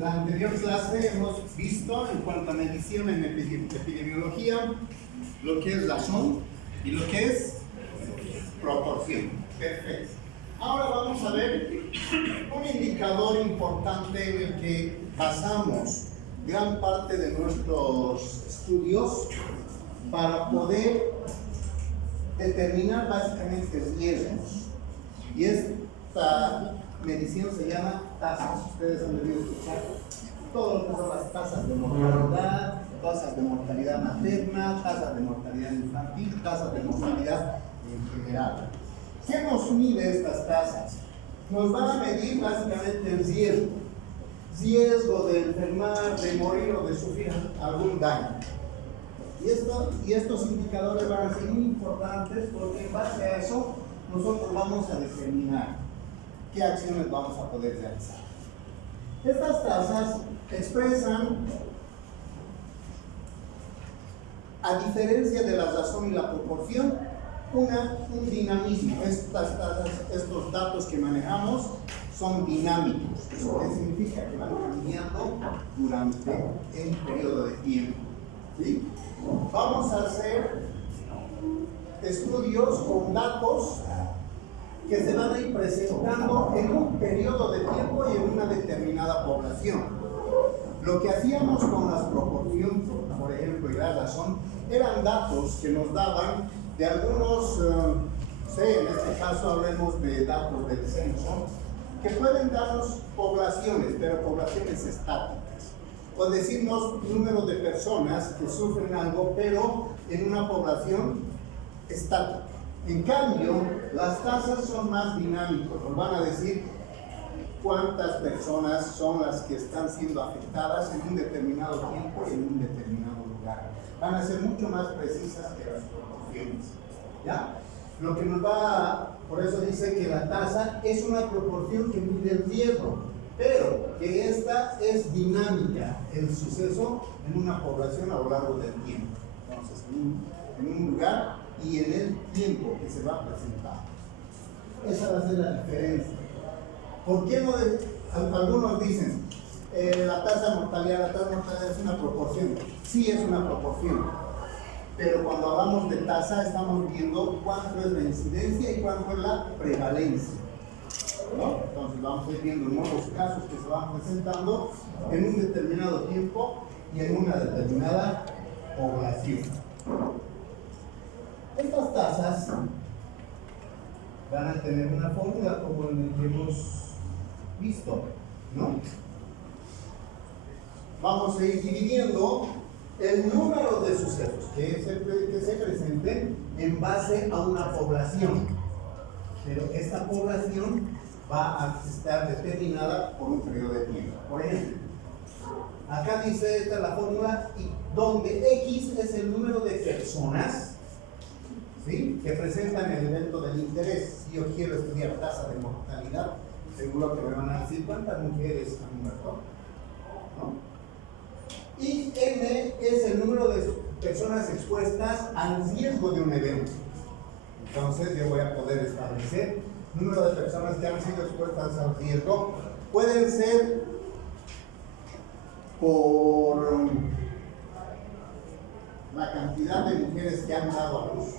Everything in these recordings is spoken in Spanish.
La anterior clase hemos visto en cuanto a medición en epidemiología lo que es razón y lo que es proporción. Perfecto. Ahora vamos a ver un indicador importante en el que basamos gran parte de nuestros estudios para poder determinar básicamente riesgos. Y esta medición se llama tasas. Ustedes han debido escuchar todo lo que son las tasas de mortalidad, tasas de mortalidad materna, tasas de mortalidad infantil, tasas de mortalidad en general. ¿Qué nos mide estas tasas? Nos van a medir básicamente el riesgo de enfermar, de morir o de sufrir algún daño. Y estos indicadores van a ser muy importantes porque en base a eso nosotros vamos a determinar qué acciones vamos a poder realizar. Estas tasas expresan, a diferencia de la razón y la proporción, un dinamismo. Estas tasas, estos datos que manejamos son dinámicos. ¿Eso qué significa? Que van cambiando durante un periodo de tiempo. ¿Sí? Vamos a hacer estudios con datos que se van a ir presentando en un periodo de tiempo y en una determinada población. Lo que hacíamos con las proporciones, por ejemplo, y la razón, eran datos que nos daban de algunos, en este caso hablemos de datos del censo, que pueden darnos poblaciones, pero poblaciones estáticas. O decirnos número de personas que sufren algo, pero en una población estática. En cambio, las tasas son más dinámicas, nos van a decir cuántas personas son las que están siendo afectadas en un determinado tiempo y en un determinado lugar. Van a ser mucho más precisas que las proporciones. ¿Ya? Lo que nos va, por eso dice que la tasa es una proporción que mide el riesgo, pero que esta es dinámica, el suceso en una población a lo largo del tiempo. Entonces, en un lugar y en el tiempo que se va a presentar. Esa va a ser la diferencia. ¿Por qué no? Algunos dicen, la tasa de mortalidad es una proporción. Sí es una proporción, pero cuando hablamos de tasa estamos viendo cuánto es la incidencia y cuánto es la prevalencia, ¿no? Entonces vamos a ir viendo nuevos casos que se van presentando en un determinado tiempo y en una determinada población. Estas tasas van a tener una fórmula como en el que hemos visto, ¿no? Vamos a ir dividiendo el número de sucesos que se presenten en base a una población, pero esta población va a estar determinada por un periodo de tiempo. Por ejemplo, acá dice, esta es la fórmula, y donde X es el número de personas, ¿sí?, que presentan el evento del interés. Si yo quiero estudiar tasa de mortalidad, seguro que me van a decir cuántas mujeres han muerto, ¿no? Y N es el número de personas expuestas al riesgo de un evento. Entonces yo voy a poder establecer número de personas que han sido expuestas al riesgo. Pueden ser por la cantidad de mujeres que han dado a luz,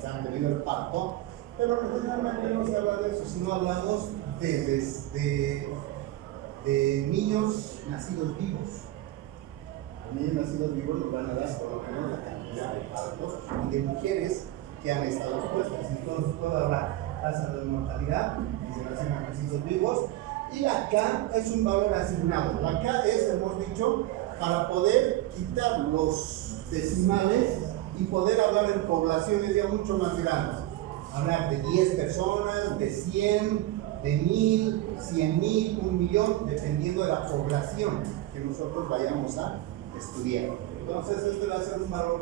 que han tenido el parto, pero realmente no se habla de eso, sino hablamos de niños nacidos vivos. Los niños nacidos vivos nos van a dar por lo menos la cantidad de partos y de mujeres que han estado expuestas. Entonces puedo hablar tasa de mortalidad y se nacen nacidos vivos. Y la K es un valor asignado. La K es, hemos dicho, para poder quitar los decimales y poder hablar en poblaciones ya mucho más grandes. Hablar de 10 personas, de 100, de 1000, 100,000, 1,000,000, dependiendo de la población que nosotros vayamos a estudiar. Entonces, este va a ser un valor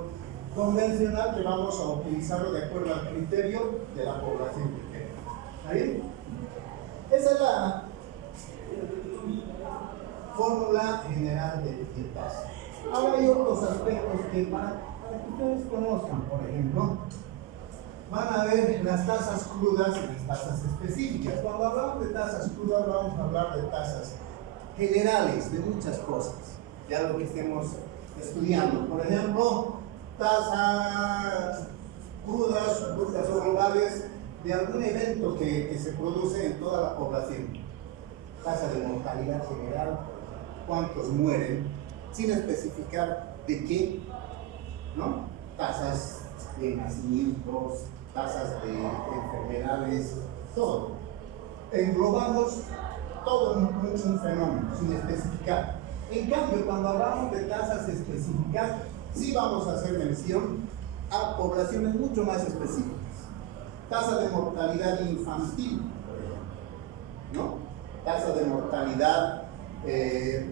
convencional que vamos a utilizarlo de acuerdo al criterio de la población que queremos. ¿Está bien? Esa es la fórmula general de tasa. Ahora hay otros aspectos que para que ustedes conozcan, por ejemplo, van a ver las tasas crudas y las tasas específicas. Cuando hablamos de tasas crudas vamos a hablar de tasas generales de muchas cosas, ya lo que estemos estudiando. Por ejemplo, tasas crudas, brutas o globales de algún evento que se produce en toda la población. Tasa de mortalidad general, cuántos mueren, sin especificar de qué, ¿no? Tasas de nacimientos, tasas de enfermedades, todo. Englobamos todo un fenómeno, sin especificar. En cambio, cuando hablamos de tasas específicas, sí vamos a hacer mención a poblaciones mucho más específicas. Tasa de mortalidad infantil, ¿no? Tasa de mortalidad,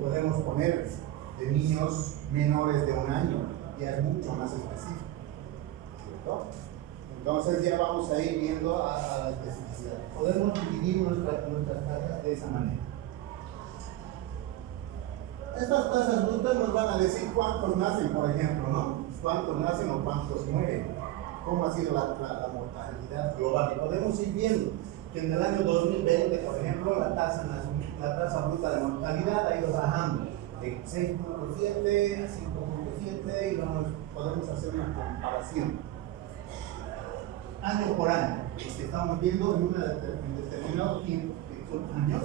podemos poner de niños menores de 1 año, ya es mucho más específico, ¿cierto? Entonces ya vamos a ir viendo a la especificidad. Podemos dividir nuestras tasas de esa manera. Estas tasas brutas nos van a decir cuántos nacen, por ejemplo, ¿no? Cuántos nacen o cuántos mueren. Cómo ha sido la mortalidad global. Y podemos ir viendo que en el año 2020, por ejemplo, la tasa bruta de mortalidad ha ido bajando de 6.7 a 5.7 y podemos hacer una comparación año por año, que estamos viendo en determinado tiempo, que son años,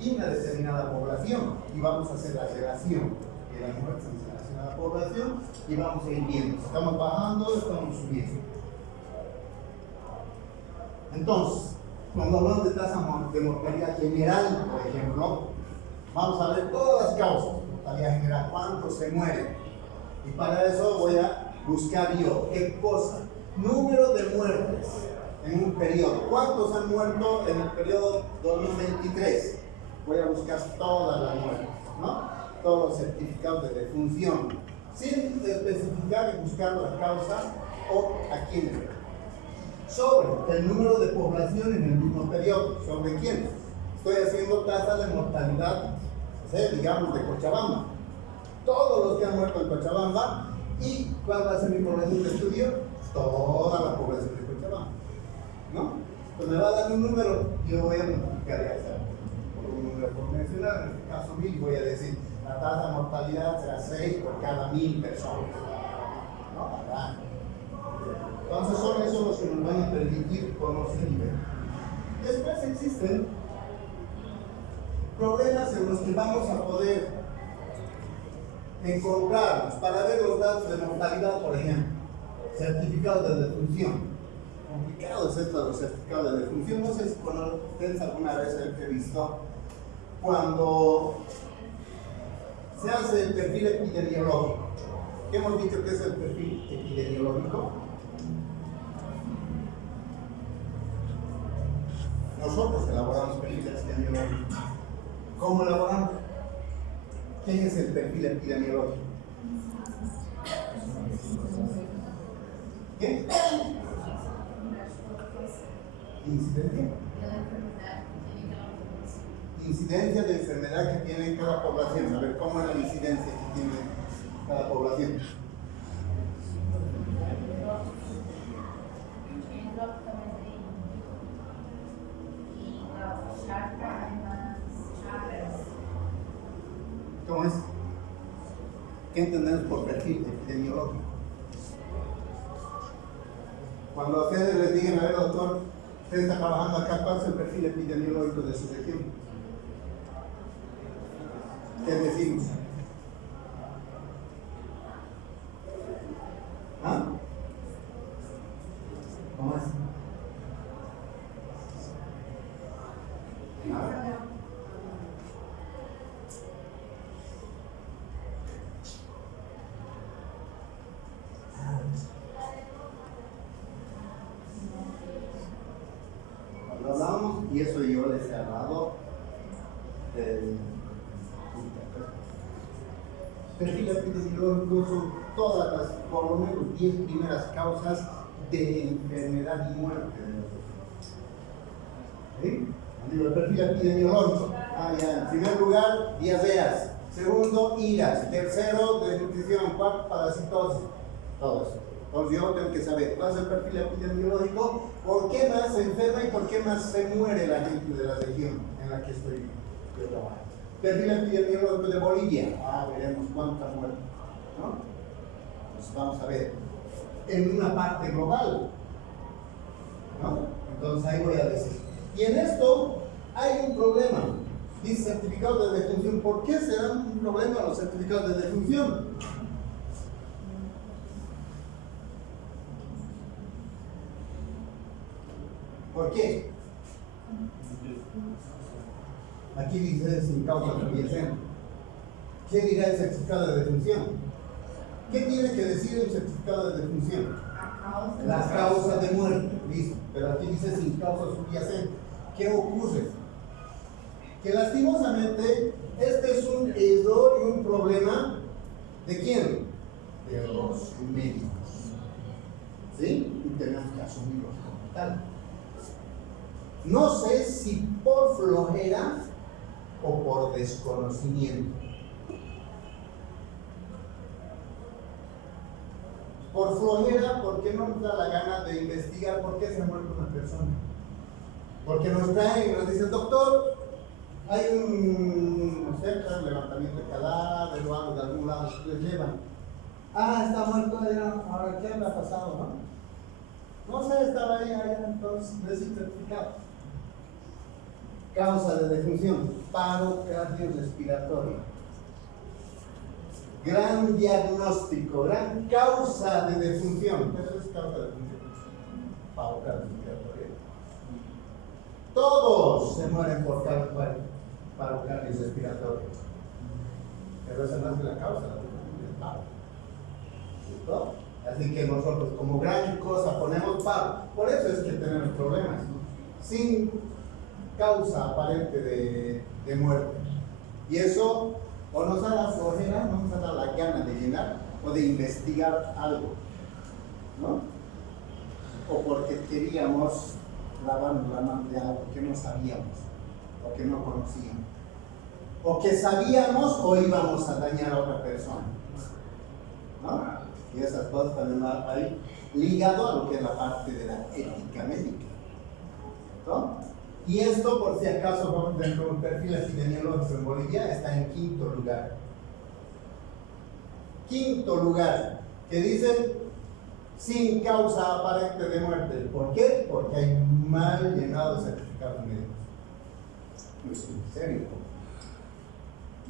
y una determinada población, y vamos a hacer la relación de las muertes en relación a la población, y vamos a ir viendo, estamos bajando, estamos subiendo. Entonces, cuando hablamos de tasa de mortalidad general, por ejemplo, vamos a ver todas las causas de mortalidad general, cuántos se mueren, y para eso voy a buscar yo, ¿qué cosa? Número de muertes en un periodo. ¿Cuántos han muerto en el periodo 2023? Voy a buscar todas las muertes, ¿no? Todos los certificados de defunción, sin especificar y buscar la causa o a quiénes. Sobre el número de población en el mismo periodo. ¿Sobre quién? Estoy haciendo tasa de mortalidad, digamos, de Cochabamba. Todos los que han muerto en Cochabamba. ¿Y cuál va a ser mi población de estudio? Toda la población de Cochabamba, ¿no? Pues me va a dar un número, yo voy a multiplicar ya por un número convencional, en este caso 1000, voy a decir, la tasa de mortalidad será 6 por cada 1000 personas, ¿no? Entonces son esos los que nos van a permitir conocer y ver. Después existen problemas en los que vamos a poder encontrarnos para ver los datos de mortalidad, por ejemplo. Certificados de defunción. Complicado es esto de los certificados de defunción. No sé si ustedes alguna vez han visto cuando se hace el perfil epidemiológico. ¿Qué hemos dicho que es el perfil epidemiológico? Nosotros elaboramos perfiles epidemiológicos. ¿Cómo elaboramos? ¿Quién es el perfil epidemiológico? ¿Qué? ¿Incidencia? Incidencia de enfermedad que tiene cada población. A ver, ¿cómo es la incidencia que tiene cada población? ¿Cómo es? ¿Qué entendemos por perfil epidemiológico? Cuando a ustedes les digan, a ver, doctor, usted está trabajando acá, ¿cuál es el perfil epidemiológico de su región? ¿Qué decimos? ¿Ah? ¿Cómo es? ¿Ah? Y eso yo les he hablado del perfil epidemiológico, son todas las, por lo menos 10 primeras causas de enfermedad y muerte de los pacientes. ¿Sí? Digo, el perfil epidemiológico. Ya. En primer lugar, diarreas. Segundo, iras. Tercero, desnutrición. Cuarto, parasitosis. Todo eso. Entonces yo tengo que saber cuál es el perfil epidemiológico, por qué más se enferma y por qué más se muere la gente de la región en la que estoy trabajando. Perfil epidemiológico de Bolivia. Veremos cuántas muertes, ¿no? Pues vamos a ver. En una parte global, ¿no? Entonces ahí voy a decir. Y en esto hay un problema. Dice certificados de defunción. ¿Por qué se dan un problema los certificados de defunción? ¿Por qué? Aquí dice sin causa suficiente. ¿Qué dirá el certificado de defunción? ¿Qué tiene que decir el certificado de defunción? Las causas de muerte, listo. Pero aquí dice sin causa subyacente. ¿Qué ocurre? Que lastimosamente este es un error y un problema ¿de quién? De los médicos. ¿Sí? Y tenemos que asumirlo como tal. No sé si por flojera o por desconocimiento. Por flojera, porque no nos da la gana de investigar por qué se ha muerto una persona. Porque nos traen y nos dicen, doctor, hay un, no sé, levantamiento de cadáver o algo de algún lado, les llevan. Está muerto, ahora ¿qué le ha pasado, no? No sé, estaba ahí, entonces necesito certificado. Causa de defunción, paro cardiorrespiratorio. Gran diagnóstico, gran causa de defunción. ¿Qué es causa de defunción? Paro cardiorrespiratorio. Todos se mueren por paro cardiorrespiratorio. Pero esa no es la causa de defunción, es paro. ¿Listo? Así que nosotros, como gran cosa, ponemos paro. Por eso es que tenemos problemas. Sin causa aparente de muerte. Y eso o nos da la flojera, no nos da la gana de llenar o de investigar algo, ¿no? O porque queríamos lavarnos la mano de algo que no sabíamos o que no conocíamos, o que sabíamos o íbamos a dañar a otra persona, ¿no? Y esas cosas también van ahí ligado a lo que es la parte de la ética médica, ¿no? Y esto, por si acaso, dentro de un perfil epidemiológico en Bolivia, está en quinto lugar. Quinto lugar, que dice sin causa aparente de muerte. ¿Por qué? Porque hay mal llenado certificados médicos. Es en serio.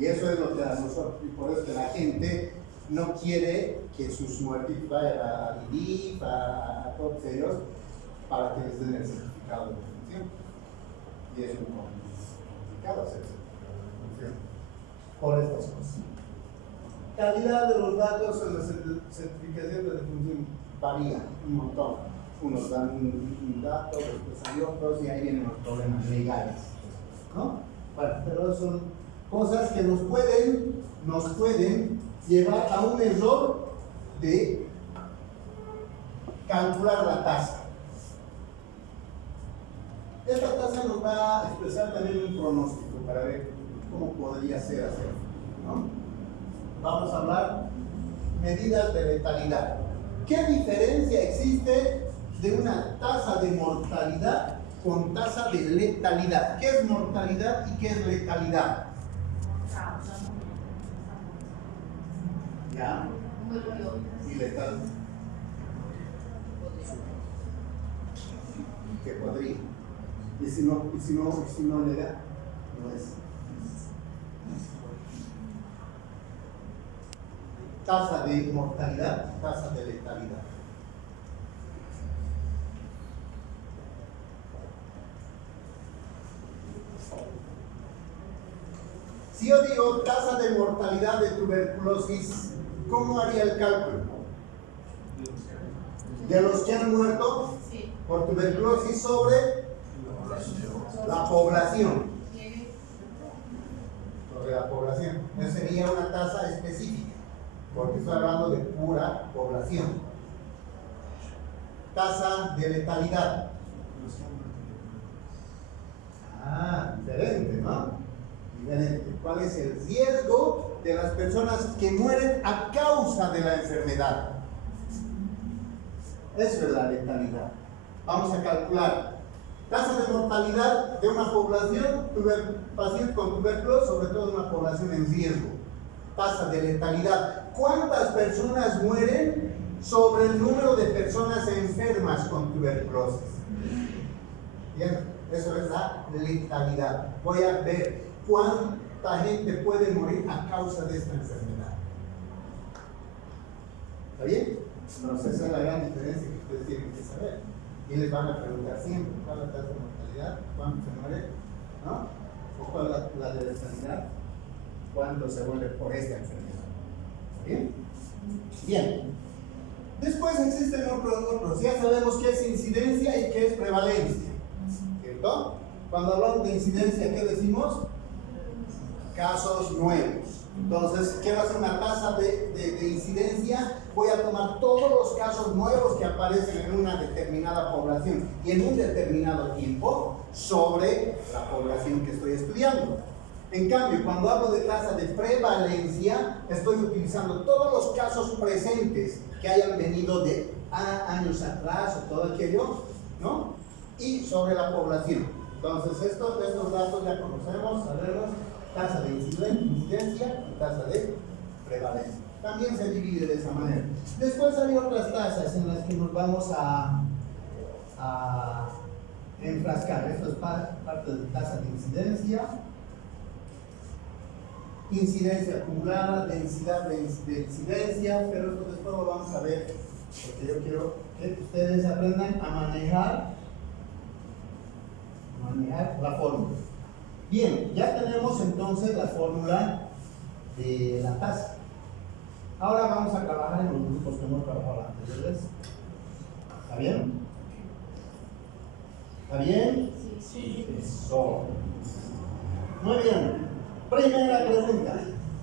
Y eso es lo que a nosotros, y por eso que la gente no quiere que sus muertitos vayan a IDIF, a todos ellos, para que les den el certificado de defunción. Y es un complicado hacer por estas cosas. Calidad de los datos en la certificación de defunción varía un montón. Unos dan un dato, después hay otros, y ahí vienen los problemas legales, ¿no? Bueno, pero son cosas que nos pueden llevar a un error de calcular la tasa. Esta tasa nos va a expresar también un pronóstico para ver cómo podría ser hacerlo, ¿no? Vamos a hablar medidas de letalidad. ¿Qué diferencia existe de una tasa de mortalidad con tasa de letalidad? ¿Qué es mortalidad y qué es letalidad? ¿Ya? Y letal. ¿Qué podría? Y si no le da, no es. Tasa de mortalidad, tasa de letalidad. Si yo digo tasa de mortalidad de tuberculosis, ¿cómo haría el cálculo? De los que han muerto por tuberculosis sobre la población. Sobre la población. Esa sería una tasa específica, porque estoy hablando de pura población. Tasa de letalidad. Diferente, ¿no? Diferente. ¿Cuál es el riesgo de las personas que mueren a causa de la enfermedad? Eso es la letalidad. Vamos a calcular. Tasa de mortalidad mortalidad de una población, pacientes con tuberculosis, sobre todo una población en riesgo. Tasa de letalidad. ¿Cuántas personas mueren sobre el número de personas enfermas con tuberculosis? Bien, eso es la letalidad. Voy a ver cuánta gente puede morir a causa de esta enfermedad. ¿Está bien? Entonces esa es la gran diferencia que ustedes tienen que saber. Y les van a preguntar siempre cuál es la tasa de mortalidad, cuánto se muere, ¿no? O cuál es la de letalidad, cuánto se muere por esta enfermedad. ¿Está bien? Bien. Después existen otros. Ya sabemos qué es incidencia y qué es prevalencia. ¿Cierto? Cuando hablamos de incidencia, ¿qué decimos? Casos nuevos. Entonces, quiero hacer una tasa de incidencia. Voy a tomar todos los casos nuevos que aparecen en una determinada población y en un determinado tiempo sobre la población que estoy estudiando. En cambio, cuando hablo de tasa de prevalencia, estoy utilizando todos los casos presentes que hayan venido de años atrás o todo aquello, ¿no? Y sobre la población. Entonces, estos datos ya conocemos, sabemos, tasa de incidencia y tasa de prevalencia. También se divide de esa manera. Después hay otras tasas en las que nos vamos a enfrascar. Esto es parte de tasa de incidencia. Incidencia acumulada, densidad de incidencia, pero esto después lo vamos a ver, porque yo quiero que ustedes aprendan a manejar la fórmula. Bien, ya tenemos entonces la fórmula de la tasa. Ahora vamos a trabajar en los grupos que hemos trabajado anteriores. ¿Está bien? ¿Está bien? Sí. Eso. Muy bien. Primera pregunta.